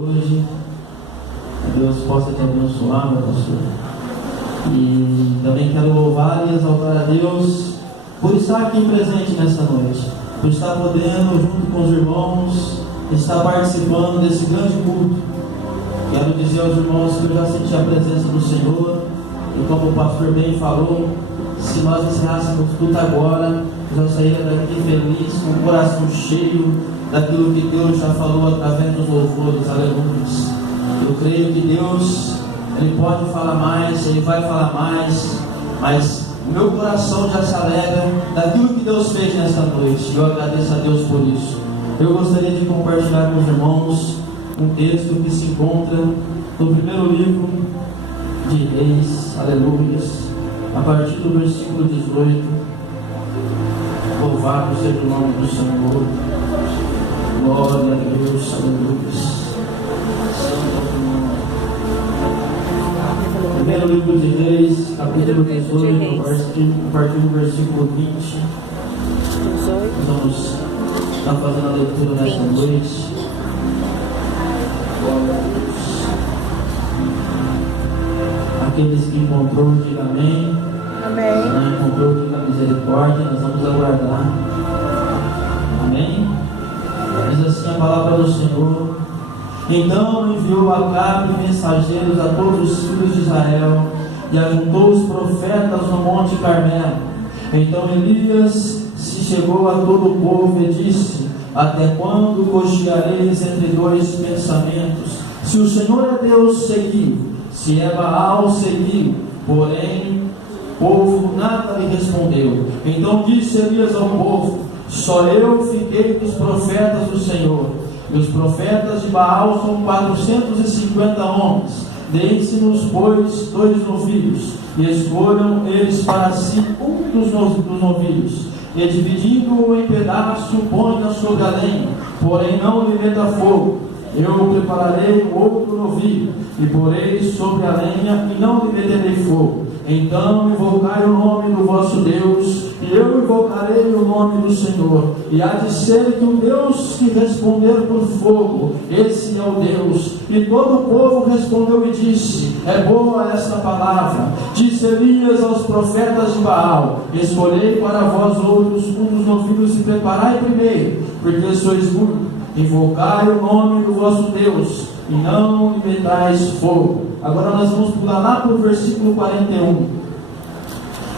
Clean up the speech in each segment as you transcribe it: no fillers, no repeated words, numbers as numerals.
Hoje, que Deus possa te abençoar, meu pastor. E também quero louvar e exaltar a Deus por estar aqui presente nessa noite, por estar podendo, junto com os irmãos, estar participando desse grande culto. Quero dizer aos irmãos que eu já senti a presença do Senhor, e como o pastor bem falou, se nós encerrássemos tudo agora, eu já sairia daqui feliz, com o coração cheio daquilo que Deus já falou através dos louvores, aleluia. Eu creio que Deus, Ele pode falar mais, Ele vai falar mais, mas o meu coração já se alegra daquilo que Deus fez nessa noite. Eu agradeço a Deus por isso. Eu gostaria de compartilhar com os irmãos um texto que se encontra no primeiro livro de Reis, aleluia, a partir do versículo 18. Louvado seja o nome do Senhor. Glória a Deus, aleluia. Primeiro livro de Reis, capítulo 18, a partir do versículo 20. Nós vamos estar fazendo a leitura nesta noite. Glória a Deus. Aqueles que encontrou, diga amém. Amém. Não encontrou, diga misericórdia. Nós vamos aguardar. Amém. Diz assim a palavra do Senhor. Então enviou Acabe mensageiros a todos os filhos de Israel e ajuntou os profetas no monte Carmelo. Então Elias se chegou a todo o povo e disse: até quando cocheareis entre dois pensamentos? Se o Senhor é Deus, segui; se é Baal, segui. Porém o povo nada lhe respondeu. Então disse Elias ao povo: só eu fiquei dos profetas do Senhor. E os profetas de Baal são 450 homens. Deem-se-nos, pois, 2 novilhos, e escolham eles para si um dos novilhos, e dividindo-o em pedaços, ponha sobre a lenha, porém não lhe meta fogo. Eu prepararei outro novilho, e porei sobre a lenha, e não lhe meterei fogo. Então invocai o nome do vosso Deus, e eu invocarei o nome do Senhor. E há de ser que o Deus que responder por fogo, esse é o Deus. E todo o povo respondeu e disse: é boa esta palavra. Disse Elias aos profetas de Baal: escolhei para vós outros um dos novilhos e preparai primeiro, porque sois muitos. Invocai o nome do vosso Deus, e não lhe metais fogo. Agora nós vamos pular lá para o versículo 41.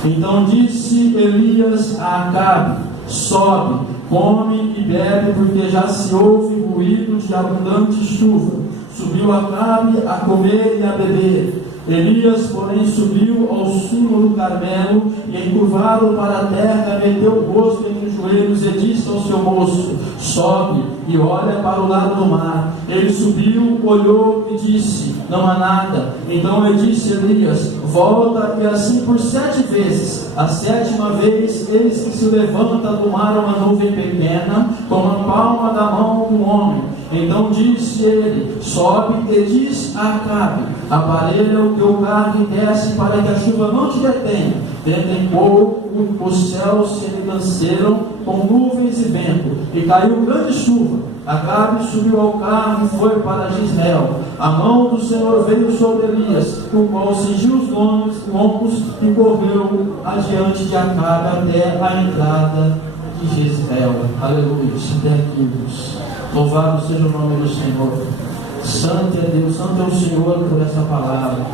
Então disse Elias a Acabe: sobe, come e bebe, porque já se ouve ruído de abundante chuva. Subiu Acabe a comer e a beber. Elias, porém, subiu ao cimo do Carmelo e, encurvado para a terra, meteu o rosto entre os joelhos e disse ao seu moço: sobe e olha para o lado do mar. Ele subiu, olhou e disse: não há nada. Então ele disse Elias: volta, e assim por 7 vezes. A 7ª vez, eis que se levanta do mar uma nuvem pequena, como a palma da mão do homem. Então disse ele: sobe, e diz a Acabe: aparelha o teu carro e desce, para que a chuva não te detenha. Dentro em pouco os céus se enegranceram com nuvens e vento, e caiu grande chuva. Acabe subiu ao carro e foi para Jezreel. A mão do Senhor veio sobre Elias, o qual cingiu os lombos e correu adiante de Acabe até a entrada de Jezreel. Aleluia. Até aqui, Deus. Louvado seja o nome do Senhor. Santo é Deus, santo é o Senhor por essa palavra.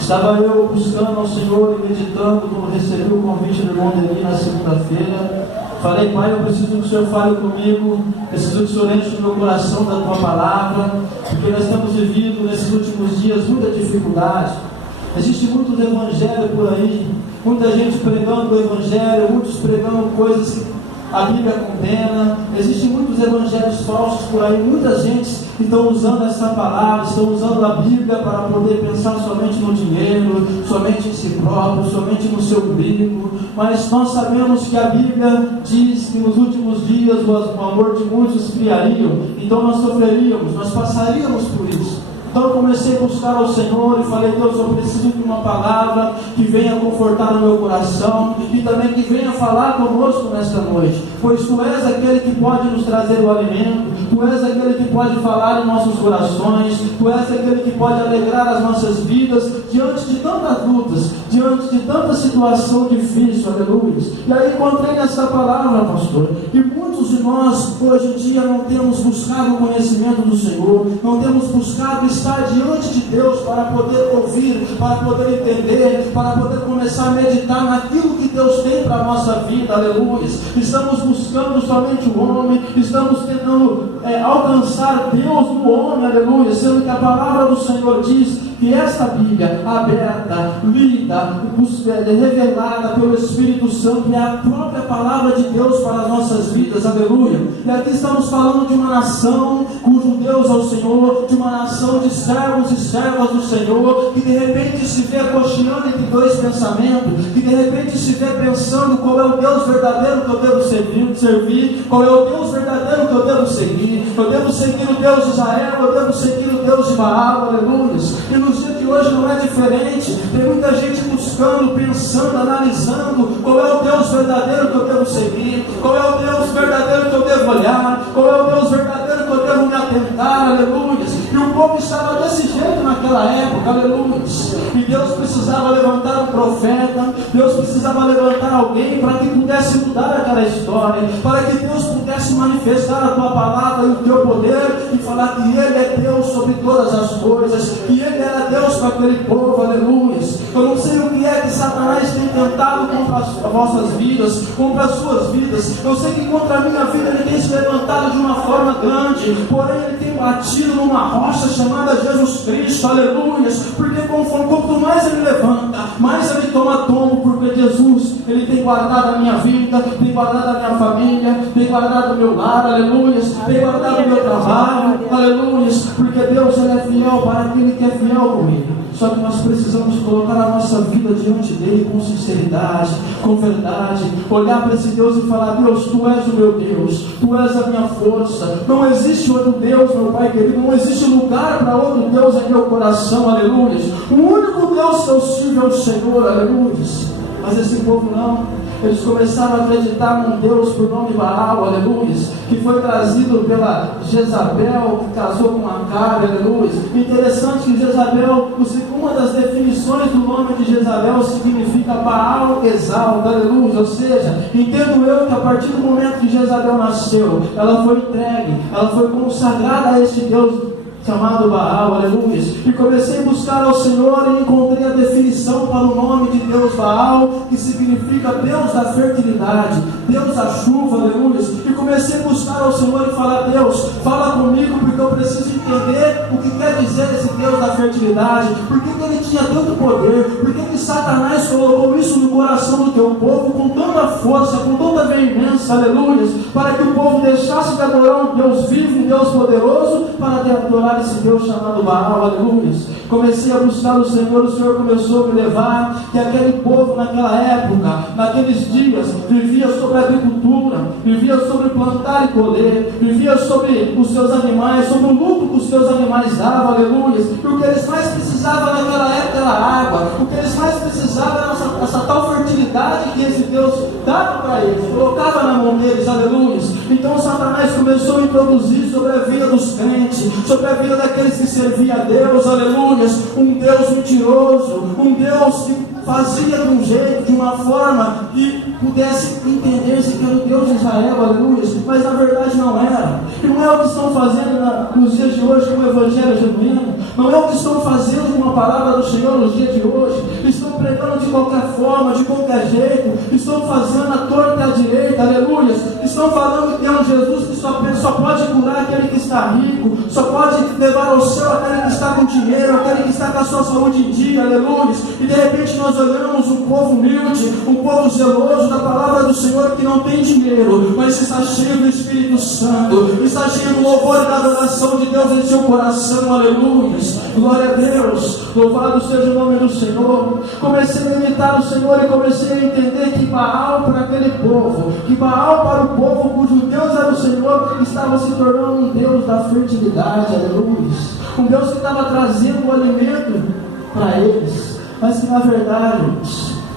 Estava eu buscando ao Senhor e meditando quando recebi o convite do irmão Deli na segunda-feira. Falei: Pai, eu preciso que o Senhor fale comigo, preciso que o Senhor enche o meu coração da tua palavra, porque nós temos vivido nesses últimos dias muita dificuldade. Existe muito evangelho por aí, muita gente pregando o evangelho, muitos pregando coisas que a Bíblia condena. Existem muitos evangelhos falsos por aí, muita gente que estão usando essa palavra, estão usando a Bíblia para poder pensar somente no dinheiro, somente em si próprio, somente no seu umbigo. Mas nós sabemos que a Bíblia diz que nos últimos dias o amor de muitos esfriaria, então nós sofreríamos, nós passaríamos por isso. Então eu comecei a buscar ao Senhor e falei: Deus, eu preciso de uma palavra que venha confortar o meu coração e também que venha falar conosco nesta noite, pois Tu és aquele que pode nos trazer o alimento, Tu és aquele que pode falar em nossos corações, Tu és aquele que pode alegrar as nossas vidas diante de tantas lutas, diante de tanta situação difícil, aleluia. E aí encontrei nessa palavra, pastor, que muitos de nós hoje em dia não temos buscado o conhecimento do Senhor, não temos buscado estar diante de Deus para poder ouvir, para poder entender, para poder começar a meditar naquilo que Deus tem para a nossa vida, aleluia. Estamos buscando somente o homem, estamos tentando alcançar Deus no homem, aleluia, sendo que a palavra do Senhor diz que esta Bíblia aberta, lida, revelada pelo Espírito Santo é a própria palavra de Deus para as nossas vidas, aleluia. E aqui estamos falando de uma nação cujo Deus é o Senhor, de uma nação de servos e servas do Senhor, que de repente se vê cocheando entre dois pensamentos, que de repente se vê pensando qual é o Deus verdadeiro que eu devo servir, qual é o Deus verdadeiro que eu devo seguir o Deus de Israel, eu devo seguir o Deus de Baal, aleluia. E nos dias de hoje não é diferente, tem muita gente buscando, pensando, analisando qual é o Deus verdadeiro que eu devo seguir, qual é o Deus verdadeiro que eu devo olhar, qual é o Deus verdadeiro que eu devo me atentar, aleluia. E o povo estava desse jeito naquela época, aleluia. E Deus precisava levantar um profeta, Deus precisava levantar alguém para que pudesse mudar aquela história, para que Deus pudesse manifestar a tua palavra e o teu poder e falar que Ele é Deus sobre todas as coisas, que Ele era Deus para aquele povo, aleluia. Eu não sei o que é que Satanás tem tentado contra as vossas vidas, contra as suas vidas. Eu sei que contra a minha vida ele tem se levantado de uma forma grande, porém ele tem batido numa rocha chamada Jesus Cristo, aleluia. Porque quanto mais ele levanta, mais ele toma tombo, porque Jesus, ele tem guardado a minha vida, tem guardado a minha família, tem guardado o meu lar, aleluia, tem guardado o meu trabalho, aleluia, porque Deus ele é fiel para aquele que é fiel comigo. Só que nós precisamos colocar a nossa vida diante dele com sinceridade, com verdade, olhar para esse Deus e falar: Deus, Tu és o meu Deus, Tu és a minha força, não existe outro Deus, meu Pai querido, não existe lugar para outro Deus em meu coração, aleluia. O único Deus que eu sirvo é o Senhor, aleluia. Mas esse povo não. Eles começaram a acreditar num Deus por nome Baal, aleluia, que foi trazido pela Jezabel, que casou com Acabe, aleluia. Interessante que Jezabel, uma das definições do nome de Jezabel significa Baal exalta, aleluia. Ou seja, entendo eu que a partir do momento que Jezabel nasceu, ela foi entregue, ela foi consagrada a este Deus chamado Baal, aleluia. E comecei a buscar ao Senhor e encontrei a definição para o nome de Deus Baal, que significa Deus da fertilidade, Deus da chuva, aleluia. E comecei a buscar ao Senhor e falar: Deus, fala comigo, porque eu preciso entender o que quer dizer esse Deus da fertilidade, por que ele tinha tanto poder, por que Satanás colocou isso no coração do teu povo com tanta força, com tanta veemência, aleluia, para que o povo deixasse de adorar um Deus vivo, um Deus poderoso, para adorar esse Deus chamado Baal, aleluia. Comecei a buscar o Senhor começou a me levar, que aquele povo naquela época, naqueles dias, vivia sobre a agricultura, vivia sobre plantar e colher, vivia sobre os seus animais, sobre o lucro que os seus animais davam, aleluia. E o que eles mais precisavam naquela época era água, o que eles mais precisavam era essa tal fertilidade que esse Deus dava para eles, colocava na mão deles, aleluia. Então Satanás começou a introduzir sobre a vida dos crentes, sobre a vida daqueles que serviam a Deus, aleluia, um Deus mentiroso, um Deus que fazia de um jeito, de uma forma que pudesse entender-se que era o Deus de Israel, aleluia, mas na verdade não era. E não é o que estão fazendo nos dias de hoje com o Evangelho genuíno, não é o que estão fazendo com a palavra do Senhor nos dias de hoje. Estão pregando de qualquer forma, de qualquer jeito, estão fazendo a torta e a direita, aleluia. Estão falando que é um Jesus que só pode curar aquele que está rico, só pode levar ao céu aquele que está com dinheiro, aquele que está com a sua saúde em dia, aleluia. E de repente nós olhamos um povo humilde, um povo zeloso da palavra do Senhor, que não tem dinheiro, mas está cheio do Espírito Santo, está cheio do louvor e da adoração de Deus em seu coração, aleluia. Glória a Deus, louvado seja o nome do Senhor. Comecei a imitar o Senhor e comecei a entender que Baal para aquele povo, que Baal para o povo cujo Deus era o Senhor, estava se tornando um Deus da fertilidade, aleluia. um Deus que estava trazendo o alimento para eles, mas que na verdade,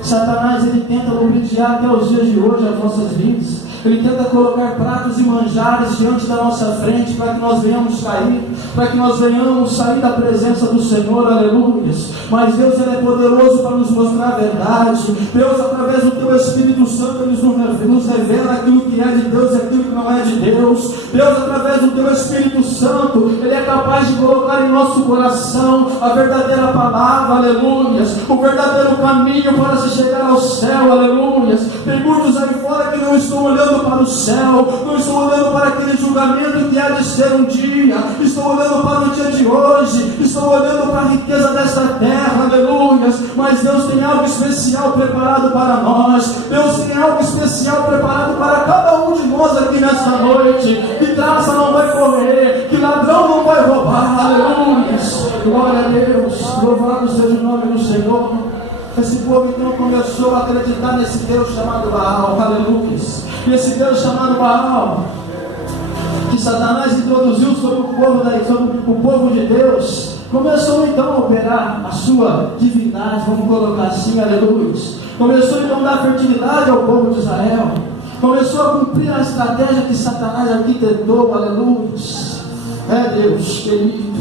Satanás ele tenta lubrificar até os dias de hoje as nossas vidas. Ele tenta colocar pratos e manjares diante da nossa frente para que nós venhamos cair, para que nós venhamos sair da presença do Senhor, aleluia. Mas Deus ele é poderoso para nos mostrar a verdade. Deus, através do teu Espírito Santo, ele nos revela aquilo que é de Deus e aquilo que não é de Deus. Deus, através do teu Espírito Santo, ele é capaz de colocar em nosso coração a verdadeira palavra, aleluia, o verdadeiro caminho para se chegar ao céu, aleluia. Tem muitos aí fora que não estão olhando para o céu, não estou olhando para aquele julgamento que há de ser um dia, estou olhando para o dia de hoje, estou olhando para a riqueza desta terra, aleluia. Mas Deus tem algo especial preparado para nós. Deus tem algo especial preparado para cada um de nós aqui nesta noite. Que traça não vai correr, que ladrão não vai roubar, aleluia. Glória a Deus, louvado seja o nome do Senhor. Esse povo então começou a acreditar nesse Deus chamado Baal, aleluia. E esse Deus chamado Baal, que Satanás introduziu sobre o povo de Deus, começou então a operar a sua divindade, vamos colocar assim, aleluia. Começou então a dar fertilidade ao povo de Israel, começou a cumprir a estratégia que Satanás arquitetou, aleluia. É Deus querido,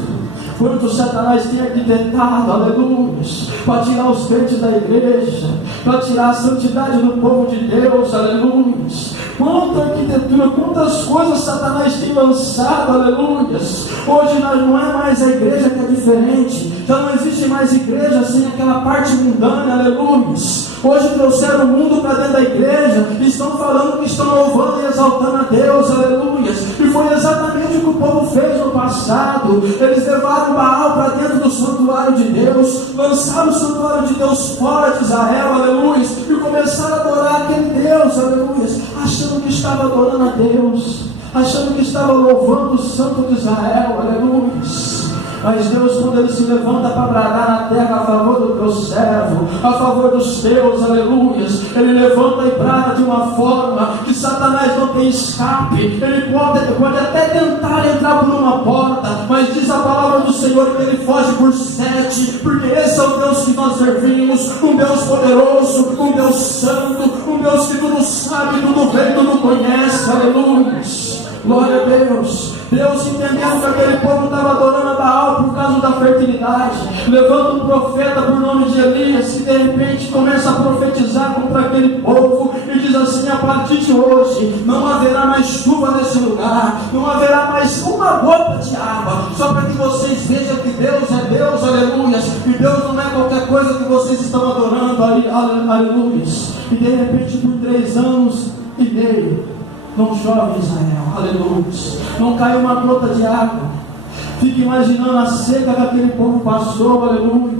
quanto Satanás tem arquitetado, aleluia, para tirar os crentes da igreja, para tirar a santidade do povo de Deus, aleluia. Quanta arquitetura, quantas coisas Satanás tem lançado, aleluia. Hoje não é mais a igreja que é diferente, já não existe mais igreja sem aquela parte mundana, aleluia. Hoje trouxeram o mundo para dentro da igreja, estão falando que estão louvando e exaltando a Deus, aleluia. E foi exatamente o que o povo fez no passado. Eles levaram Baal para dentro do santuário de Deus, lançaram o santuário de Deus fora de Israel, aleluia, e começaram a adorar aquele Deus, aleluia, achando que estava adorando a Deus, achando que estava louvando o Santo de Israel, aleluia. Mas Deus, quando Ele se levanta para bradar na terra a favor do teu servo, a favor dos teus, aleluia, Ele levanta e brada de uma forma que Satanás não tem escape. Ele pode até tentar entrar por uma porta, mas diz a palavra do Senhor que Ele foge por 7, porque esse é o Deus que nós servimos, um Deus poderoso, um Deus santo, um Deus que tudo sabe, tudo vê, tudo conhece, aleluia. Glória a Deus. Deus, entendendo que aquele povo estava adorando a Baal por causa da fertilidade, levanta um profeta por nome de Elias, que de repente começa a profetizar contra aquele povo e diz assim: a partir de hoje não haverá mais chuva nesse lugar, não haverá mais uma gota de água, só para que vocês vejam que Deus é Deus, aleluia, e Deus não é qualquer coisa que vocês estão adorando, aleluia. E de repente por 3 anos e meio não chove em Israel, aleluia, não cai uma gota de água. Fique imaginando a seca que aquele povo passou, aleluia,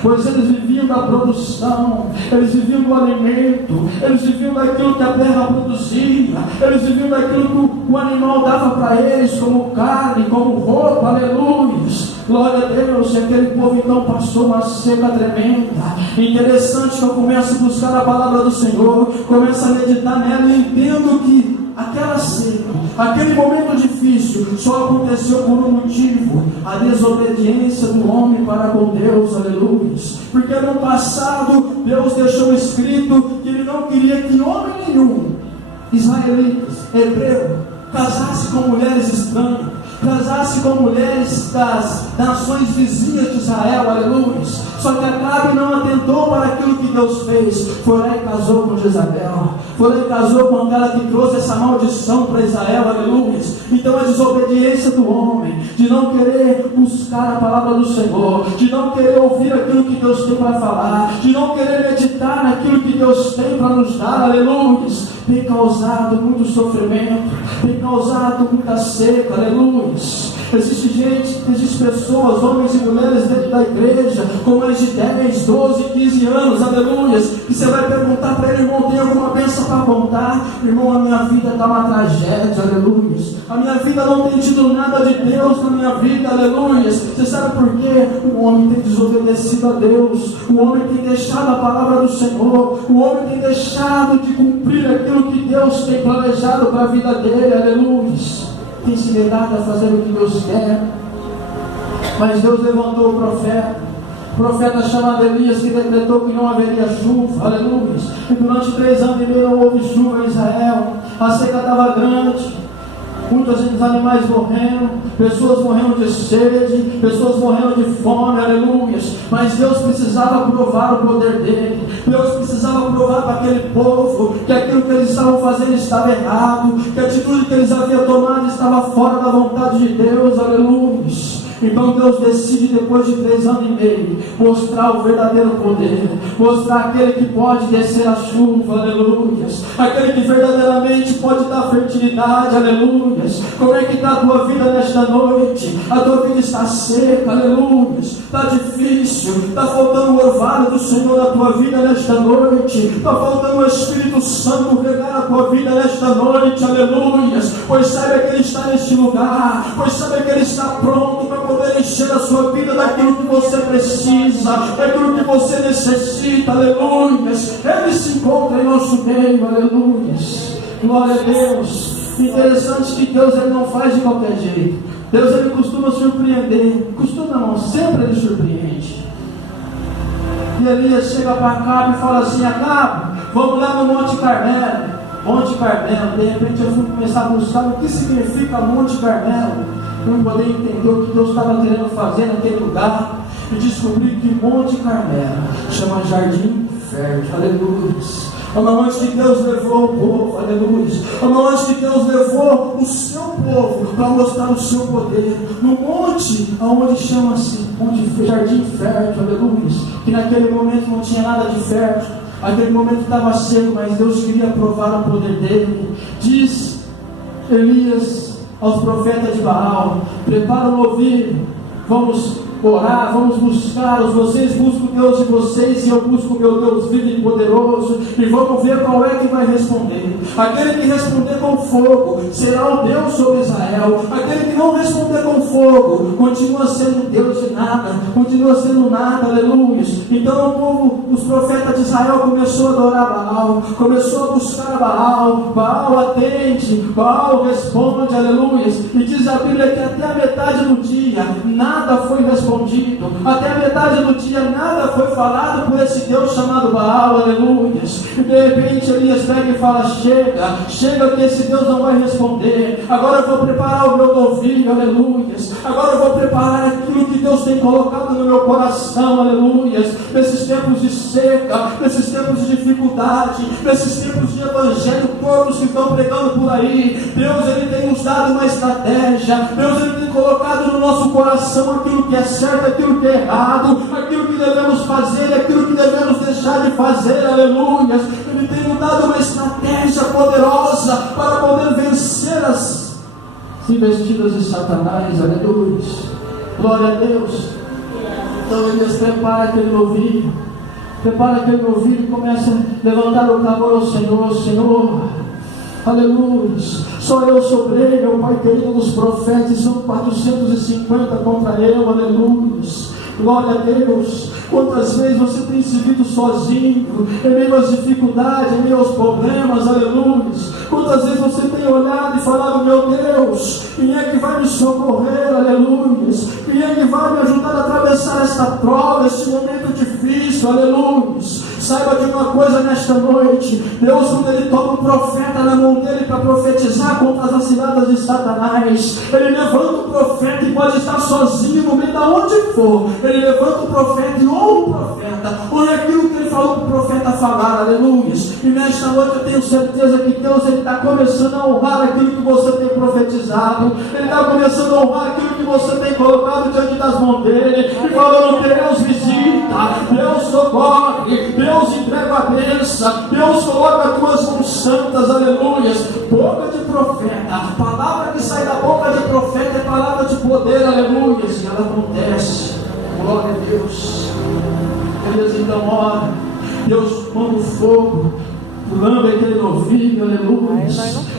pois eles viviam da produção, eles viviam do alimento, eles viviam daquilo que a terra produzia, eles viviam daquilo que o animal dava para eles, como carne, como roupa, aleluia. Glória a Deus. E aquele povo então passou uma seca tremenda. Interessante que eu começo a buscar a palavra do Senhor, começo a meditar nela e entendo que aquela seca, aquele momento difícil só aconteceu por um motivo: a desobediência do homem para com Deus, aleluia. Porque no passado Deus deixou escrito que Ele não queria que homem nenhum, israelita, hebreu, casasse com mulheres estranhas, casasse com mulheres das nações vizinhas de Israel, aleluia. Só que Acabe não atentou para aquilo que Deus fez, foi lá e casou com Jezabel, foi lá e casou com aquela que trouxe essa maldição para Israel, aleluia. Então a desobediência do homem, de não querer buscar a palavra do Senhor, de não querer ouvir aquilo que Deus tem para falar, de não querer meditar naquilo que Deus tem para nos dar, aleluia, tem causado muito sofrimento, tem causado muita seca, aleluia. Existe gente, existe pessoas, homens e mulheres dentro da igreja, com mais de 10, 12, 15 anos, aleluia, e você vai perguntar para ele: irmão, tem alguma bênção para contar? Irmão, a minha vida está uma tragédia, aleluia, a minha vida não tem tido nada de Deus na minha vida, aleluia. Você sabe por quê? O homem tem desobedecido a Deus, o homem tem deixado a palavra do Senhor, o homem tem deixado de cumprir aquilo que Deus tem planejado para a vida dele, aleluia. Tem se negado a fazer o que Deus quer, Mas Deus levantou o profeta chamado Elias, que decretou que não haveria chuva, aleluia. E durante 3 anos e meio não houve chuva em Israel, a seca estava grande, muitos animais morrendo, pessoas morrendo de sede, pessoas morrendo de fome, aleluia. Mas Deus precisava provar o poder dele, Deus precisava provar para aquele povo que aquilo que eles estavam fazendo estava errado, que a atitude que eles haviam tomado estava fora da vontade de Deus, aleluia. Então Deus decide, depois de 3 anos e meio, mostrar o verdadeiro poder, mostrar aquele que pode descer a chuva, aleluia, aquele que verdadeiramente pode dar fertilidade, aleluia. Como é que está a tua vida nesta noite? A tua vida está seca, aleluia, está difícil, está faltando o orvalho do Senhor na tua vida nesta noite, está faltando o Espírito Santo regar a tua vida nesta noite, aleluia. Pois saiba que Ele está neste lugar, pois saiba que Ele está pronto para poder encher a sua vida daquilo que você precisa, daquilo que você necessita, aleluia. Ele se encontra em nosso meio, aleluia. Glória a Deus. Interessante que Deus ele não faz de qualquer jeito. Deus ele costuma surpreender, não, sempre ele surpreende. E Elias chega para Acabe e fala assim: Acabe, vamos lá no Monte Carmelo. Monte Carmelo, de repente eu fui começar a buscar o que significa Monte Carmelo, para poder entender o que Deus estava querendo fazer naquele lugar, e descobri que Monte Carmelo chama Jardim Fértil, aleluia. Onde que Deus levou o povo, aleluia. Onde que Deus levou o seu povo para mostrar o seu poder, no monte, onde chama-se Jardim Fértil, aleluia. Que naquele momento não tinha nada de fértil, aquele momento estava seco, mas Deus queria provar o poder dele. Diz Elias aos profetas de Baal: prepara o novilho, vamos orar, vamos buscar, vocês buscam o Deus de vocês e eu busco o meu Deus vivo e poderoso, e vamos ver qual é que vai responder. Aquele que responder com fogo será o Deus sobre Israel, aquele que não responder com fogo continua sendo Deus de nada, continua sendo nada, aleluia. Então o povo, os profetas de Israel começou a adorar Baal, começou a buscar Baal. Baal atende, Baal responde, aleluia. E diz a Bíblia que até a metade do dia nada foi respondido, até a metade do dia nada foi falado por esse Deus chamado Baal, aleluia. E de repente Elias pega e fala: chega que esse Deus não vai responder, agora eu vou preparar o meu novilho, aleluia. Agora eu vou preparar aquilo que Deus tem colocado no meu coração, aleluia. Nesses tempos de seca, nesses tempos de dificuldade, nesses tempos de evangelho todos que estão pregando por aí, Deus ele tem nos dado uma estratégia, Deus ele tem colocado no nosso coração aquilo que é certo, aquilo que é errado, aquilo que devemos fazer, aquilo que devemos deixar de fazer, aleluia. Ele tem nos dado uma estratégia poderosa para poder vencer as investidas de Satanás, aleluia. Glória a Deus. Então Elias prepara aquele novilho e começa a levantar o clamor ao Senhor: Senhor, aleluia, só eu sobrei, meu Pai querido dos profetas, são 450 contra eu, aleluia. Glória a Deus. Quantas vezes você tem se visto sozinho, em meio às dificuldades, em meio aos problemas, aleluia. Quantas vezes você tem olhado e falado: meu Deus, quem é que vai me socorrer, aleluia? Quem é que vai me ajudar a atravessar esta prova, este momento difícil, aleluia? Saiba de uma coisa nesta noite: Deus, quando Ele toma um profeta na mão dele para profetizar contra as ciladas de Satanás, Ele levanta o profeta e pode estar sozinho no meio de onde for. Ele levanta o profeta e ouve o profeta, ouve aquilo que Ele falou para o profeta falar, aleluia. E nesta noite eu tenho certeza que Deus está começando a honrar aquilo que você tem profetizado, Ele está começando a honrar aquilo que você tem colocado diante das mãos dele, e falando: Deus visita, Deus socorre, Deus entrega a bênção, Deus coloca as tuas mãos santas, aleluia. Boca de profeta, a palavra que sai da boca de profeta é palavra de poder, aleluia. E ela acontece, glória a Deus. Elias então ora, Deus manda o fogo, lambe aquele novilho, aleluia.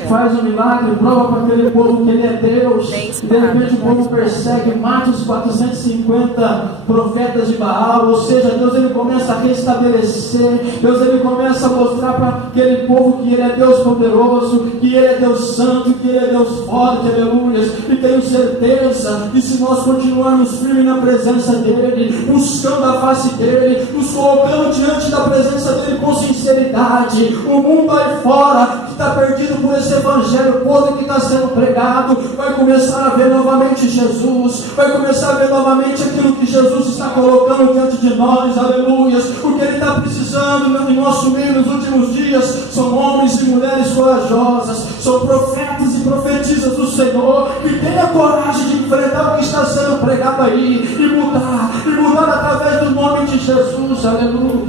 faz um milagre, prova para aquele povo que Ele é Deus. E de repente o povo persegue, mata os 450 profetas de Baal. Ou seja, Deus Ele começa a restabelecer, Deus Ele começa a mostrar para aquele povo que Ele é Deus poderoso, que Ele é Deus santo, que Ele é Deus forte, aleluia. E tenho certeza que se nós continuarmos firmes na presença dEle, buscando a face dEle, nos colocando diante da presença dEle com sinceridade, o mundo aí fora que está perdido por esse evangelho podre que está sendo pregado, vai começar a ver novamente Jesus, vai começar a ver novamente aquilo que Jesus está colocando diante de nós, aleluia. O que Ele está precisando em nosso meio nos últimos dias são homens e mulheres corajosas, são profetas e profetisas do Senhor, que tenham a coragem de enfrentar o que está sendo pregado aí, e mudar através do nome de Jesus, aleluia.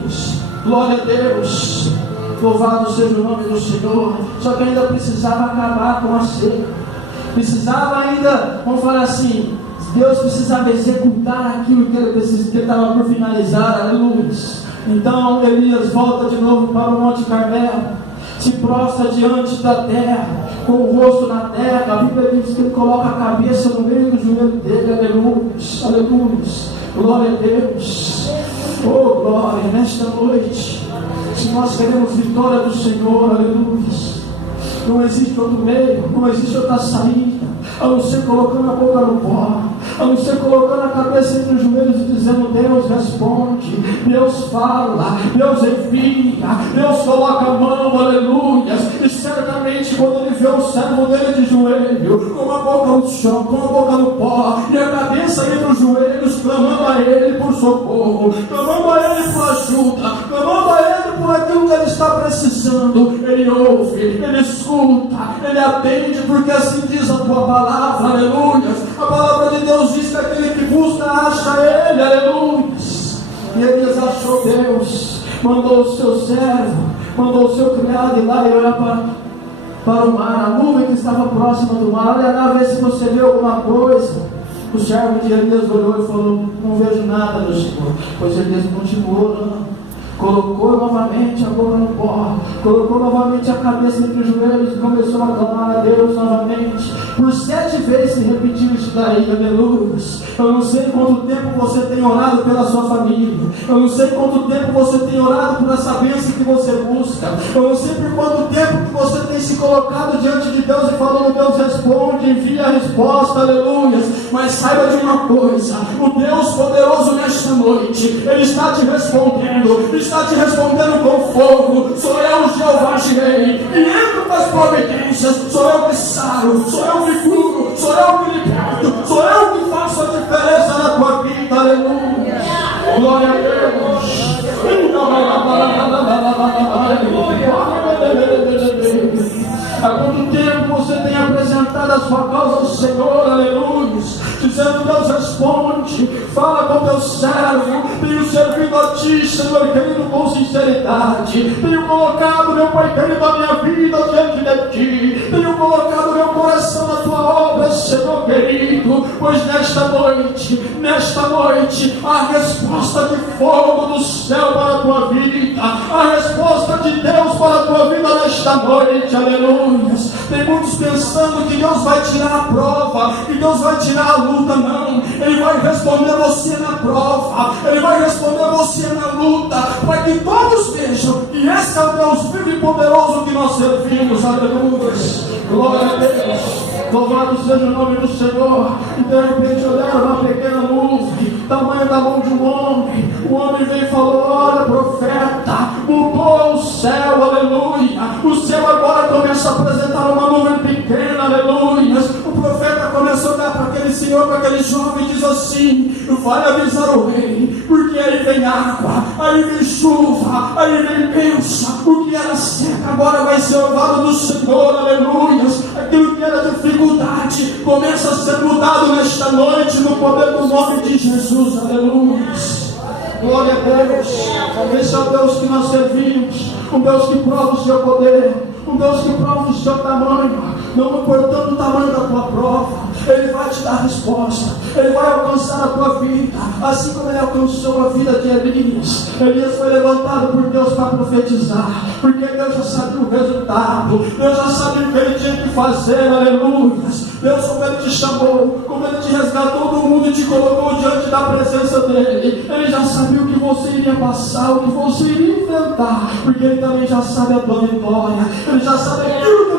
Glória a Deus, louvado seja o nome do Senhor. Só que ainda precisava acabar com a seca, precisava ainda, vamos falar assim, Deus precisava executar aquilo que Ele estava por finalizar, aleluia. Então Elias volta de novo para o Monte Carmelo, se prostra diante da terra, com o rosto na terra. A Bíblia diz que ele coloca a cabeça no meio do joelho dele, aleluia, aleluia, glória a Deus. Oh glória, nesta noite, se nós queremos vitória do Senhor, aleluia, não existe outro meio, não existe outra saída, a não ser colocando a boca no pó, a não ser colocando a cabeça entre os joelhos e dizendo: Deus responde, Deus fala, Deus envia, Deus coloca a mão, aleluia. E certamente quando Ele vê o servo dele de joelho, com a boca no chão, com a boca no pó, e a cabeça entre os joelhos, clamando a Ele por socorro, clamando a Ele por ajuda, clamando a Ele por aquilo que Ele está precisando, Ele ouve, Ele escuta, Ele atende, porque assim diz a tua palavra, aleluia. A palavra de Deus diz que aquele que busca acha Ele, aleluia. E Elias achou Deus, mandou o seu servo, mandou o seu criado ir lá e olhar para o mar, a nuvem que estava próxima do mar. Olha lá, ver se você vê alguma coisa. O servo de Elias olhou e falou: não vejo nada, meu Senhor. Pois Elias continuou orando, colocou novamente a boca no pó, colocou novamente a cabeça entre os joelhos e começou a clamar a Deus novamente. Por 7 vezes se repetiu isso daí, aleluia. Eu não sei quanto tempo você tem orado pela sua família, eu não sei quanto tempo você tem orado por essa bênção que você busca, eu não sei por quanto tempo que você tem se colocado diante de Deus e falando: Deus responde, envia a resposta, aleluia. Mas saiba de uma coisa: o Deus poderoso nesta noite, Ele está te respondendo, está te respondendo com fogo. Sou eu, Jeová Jireh, e entro com as providências. Sou eu que saro, sou eu que curo, sou eu que liberto, sou eu que faço a diferença na tua vida, aleluia. Glória a Deus. Há quanto tempo você tem apresentado a sua causa ao Senhor, aleluia, dizendo: Deus responde, fala com teu servo, tenho servido a ti, Senhor querido, com sinceridade, tenho colocado, meu Pai querido, a minha vida diante de ti, tenho colocado meu coração na tua obra, Senhor querido, pois nesta noite, a resposta de fogo do céu para a tua vida, a resposta de Deus para a tua vida nesta noite, aleluia. Tem muitos pensando que Deus vai tirar a prova, que Deus vai tirar a luta. Não, Ele vai responder você na prova, Ele vai responder você na luta, para que todos vejam que esse é o Deus vivo e poderoso que nós servimos, aleluia. Glória a Deus, louvado seja o nome do Senhor. E de repente olharam uma pequena nuvem, tamanho da mão de um homem. O homem veio e falou: olha, profeta, mudou o céu, aleluia. O céu agora começa a apresentar uma nuvem pequena, aleluia. O profeta começou a olhar para aquele senhor, para aquele jovem, e diz assim: vai avisar o rei, porque aí vem água, aí vem chuva, aí vem bênção. O que era seca agora vai ser louvado do Senhor, aleluia. Aquilo que era dificuldade começa a ser mudado nesta noite, no poder do nome de Jesus, aleluia. Glória a Deus. Esse é o Deus que nós servimos, um Deus que prova o seu poder, um Deus que prova o seu tamanho. Não importando o tamanho da tua prova, Ele vai te dar a resposta, Ele vai alcançar a tua vida, assim como Ele alcançou a vida de Elias. Elias foi levantado por Deus Deus para profetizar, porque Deus já sabia o resultado, Deus já sabia o que Ele tinha que fazer, aleluia. Deus, como Ele te chamou, como Ele te resgatou do mundo e te colocou diante da presença dEle, Ele já sabia o que você iria passar, o que você iria enfrentar, porque Ele também já sabe a tua vitória, Ele já sabe aquilo que